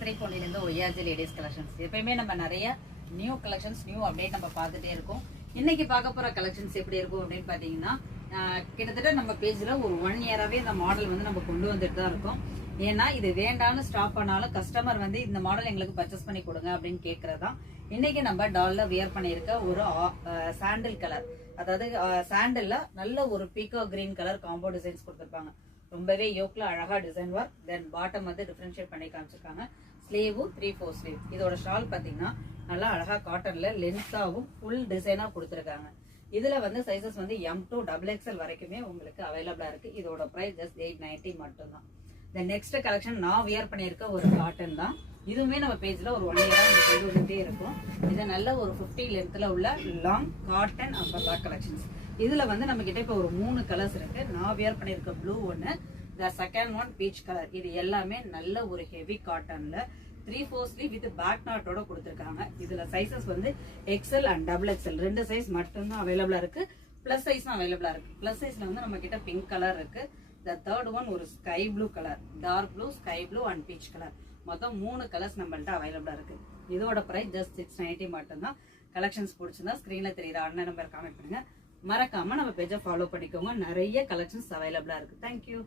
திருப்பொன்னிலிருந்து ஒய்யாஜி ladies collections. எப்பயுமே நம்ம நிறைய நியூ கலெக்ஷன்ஸ் நியூ அப்டேட் நம்ம பார்த்துட்டே இருக்கோம். இன்னைக்கு பார்க்க போற கலெக்ஷன்ஸ் எப்படி இருக்கும் அப்படின்னு பாத்தீங்கன்னா, கிட்டத்தட்ட நம்ம பேஜ்ல ஒரு 1 இயராவே இந்த மாடல் வந்து நம்ம கொண்டு வந்துட்டு தான் இருக்கோம். ஏன்னா இது வேண்டாம்னு ஸ்டாப் பண்ணாலும் கஸ்டமர் வந்து இந்த மாடல் எங்களுக்கு பர்ச்சேஸ் பண்ணி கொடுங்க அப்படின்னு கேட்கறதான். இன்னைக்கு நம்ம டால்ல வியர் பண்ணியிருக்க ஒரு சாண்டில் கலர், அதாவது சாண்டில்ல நல்ல ஒரு பீக்கோ கிரீன் கலர் காம்போ டிசைன்ஸ் கொடுத்துருப்பாங்க. ரொம்பவே யோக்ல அழகா டிசைன் ஒர்க், தென் பாட்டம் வந்து டிஃபரன்ஷியேட் பண்ணி காமிச்சிருக்காங்க. Sleeve 3/4 sleeve. இதோட ஷால் பாத்தீங்கன்னா நல்லா அழகா காட்டன்ல லென்த்தாவும் ஃபுல் டிசைனா கொடுத்துருக்காங்க. இதுல வந்து சைசஸ் வந்து M to XXL வரைக்குமே உங்களுக்கு அவைலபிளா இருக்கு. இதோட பிரைஸ் ஜஸ்ட் 890 மட்டும்தான். இந்த நெக்ஸ்ட் கலெக்ஷன் நான் வியர் பண்ணியிருக்க ஒரு காட்டன் தான். இதுவுமே நம்ம பேஜ்ல ஒரு 1 இயரா நம்ம கொண்டு வந்துட்டே இருக்கும். இது நல்ல ஒரு 50 லென்த்ல உள்ள லாங் காட்டன் அம்பர்லா கலெக்ஷன்ஸ். இதுல வந்து நம்ம கிட்ட இப்ப ஒரு 3 கலர்ஸ் இருக்கு. நான் வியர் பண்ணியிருக்க ப்ளூ ஒன்னு, the second one peach colour. இது எல்லாமே நல்ல ஒரு ஹெவி காட்டன்ல 3/4 ஸ்லீவ் வித் பேக் நாட்டோட கொடுத்துருக்காங்க. இதுல சைசஸ் வந்து XL அண்ட் XXL 2 சைஸ் மட்டும்தான் அவைலபிளா இருக்கு. பிளஸ் சைஸும் அவைலபிளா இருக்கு. பிளஸ் சைஸ்ல வந்து நம்ம கிட்ட பிங்க் கலர் இருக்கு. த தேர்ட் ஒன் ஒரு sky blue colour, dark blue, sky blue and peach colour. மொத்தம் 3 கலர்ஸ் நம்மள்ட்ட அவைலபிளா இருக்கு. இதோட பிரைஸ் ஜஸ்ட் 690 மட்டும்தான். கலெக்ஷன்ஸ் பிடிச்சிருந்தா ஸ்கிரீன்ல தெரியுற ஆன்லைன் நம்பர் காமெண்ட் பண்ணுங்க. மறக்காம நம்ம பேஜை ஃபாலோ பண்ணிக்கோங்க. நிறைய கலெக்ஷன்ஸ் அவைலபிளா இருக்கு. தேங்க்யூ.